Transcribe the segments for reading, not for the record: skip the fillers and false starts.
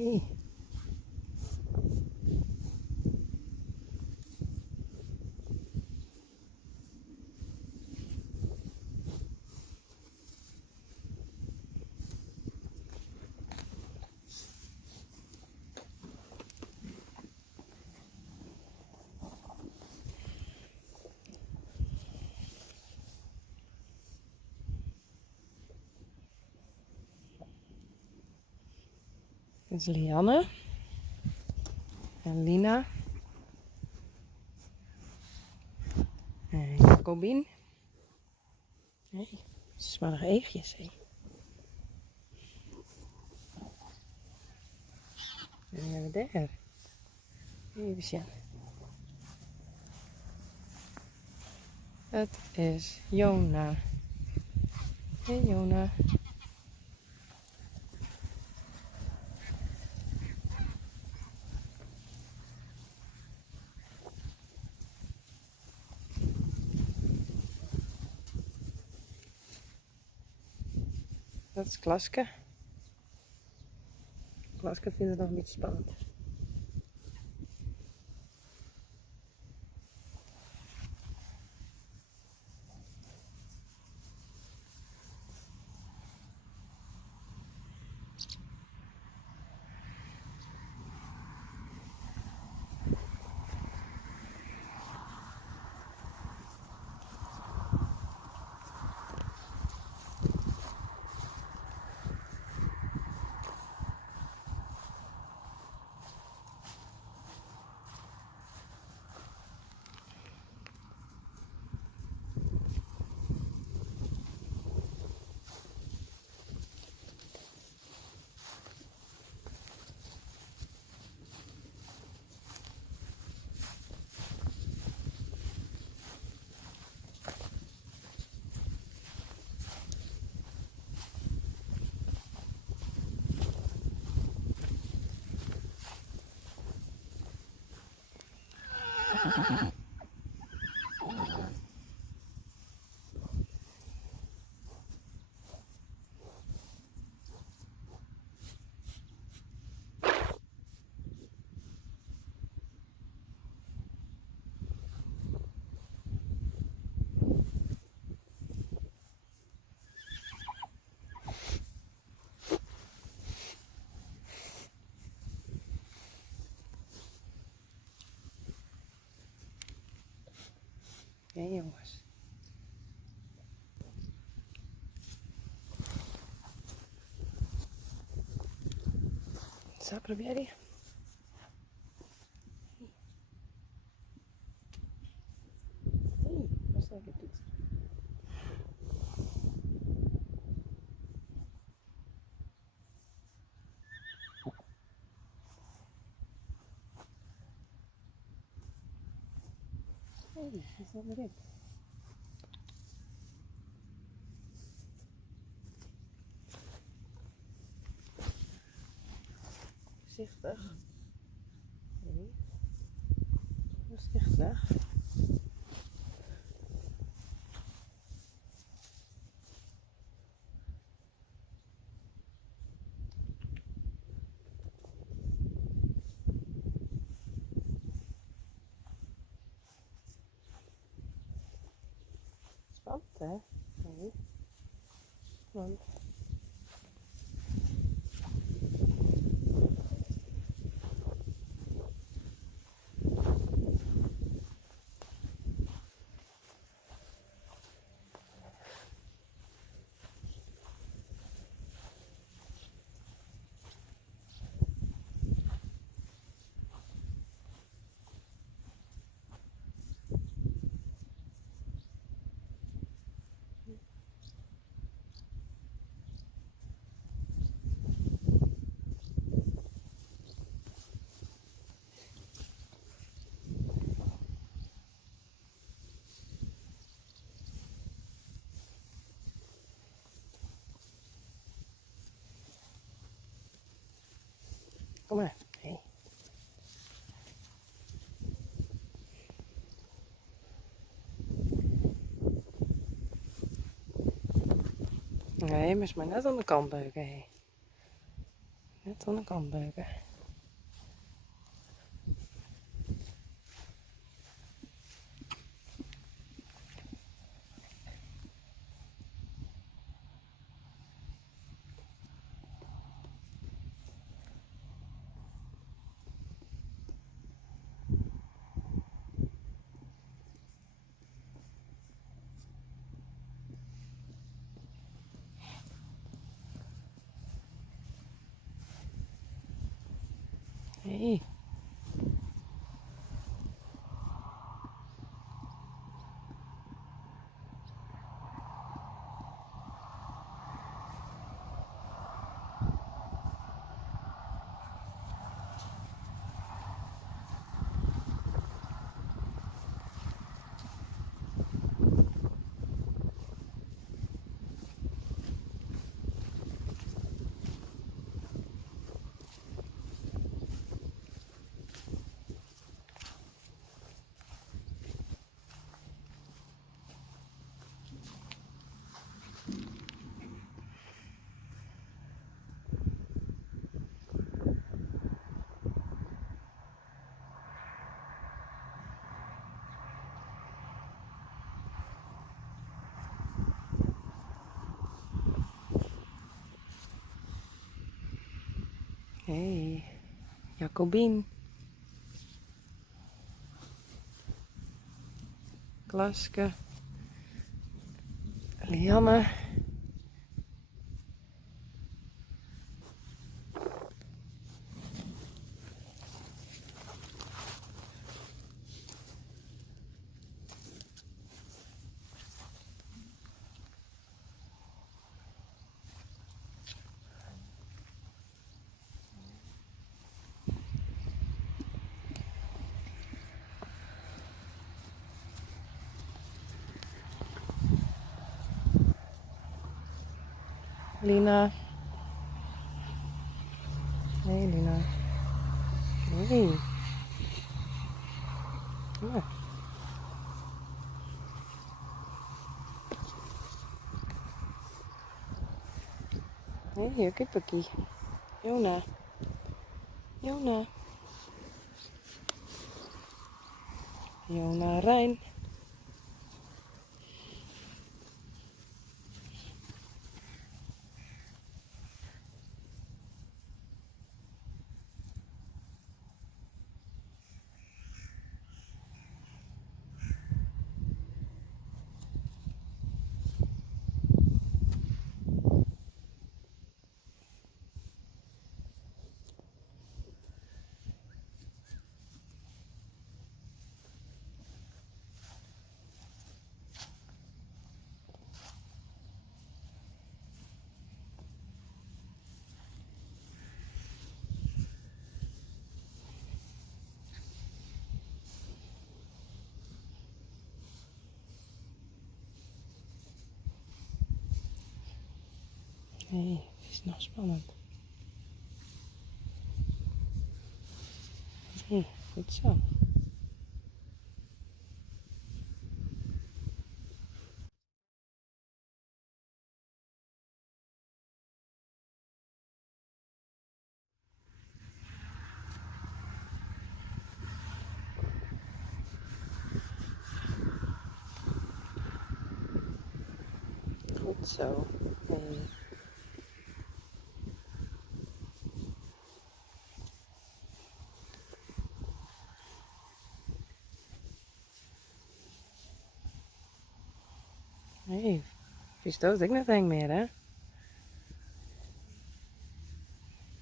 Hey. Dit is Lianne en Lina en Jacobien. Nee, het is maar nog eegjes. Hey. En dan hebben we daar. Even zien. Het is Jona. Hey Jona. Dat is Klaske. Klaske vindt het nog een beetje spannend. Ja jongens. Zo, probeer die. Hey, wat zeg ik dit? Hey, wat is dat weer dit? Voorzichtig. Nee. Voorzichtig. Spannend hè? Nee. Spannend. Kom maar. Hey. Nee, maar is maar net aan de kant beuken. Hey. Net aan de kant beuken. Hey. Hey, Jacobien. Klaske. Lianne. Lina. Hey, Lina. Hey. Ja. Hey, hier kippakkie. Jona. Jona. Jona Rijn. Hey, is nog spannend. Hey, goed zo. Goed zo. Hey. Hey, je stoot ik net heen meer, hè?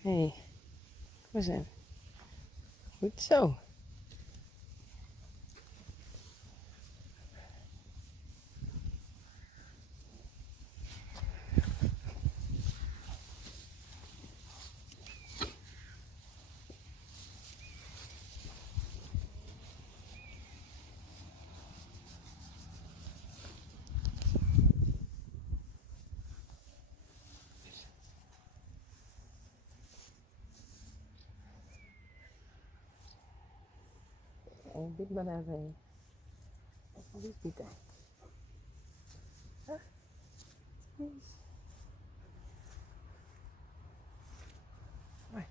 Hey, kom eens in. Goed zo. En dit maar even. Wat is dit? Hoi.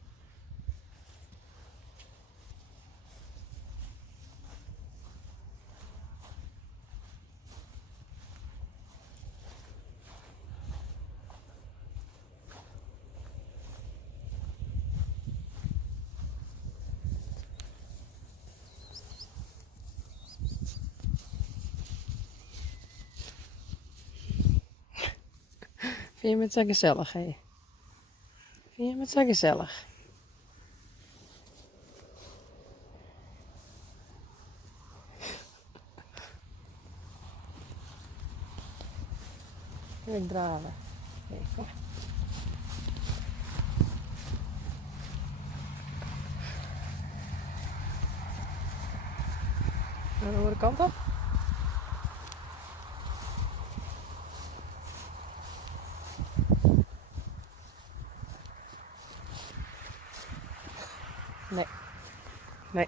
Vind je het zo gezellig, hè? Vind je het zo gezellig? Wil ik draven? Nee, kom. Naar de andere kant op? Nee. Nee.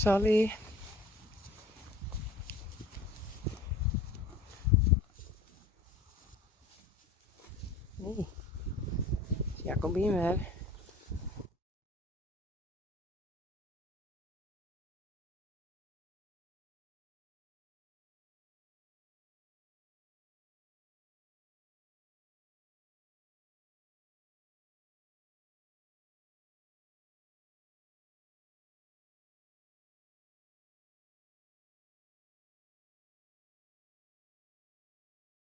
Sally. Nee. Jacobine weer.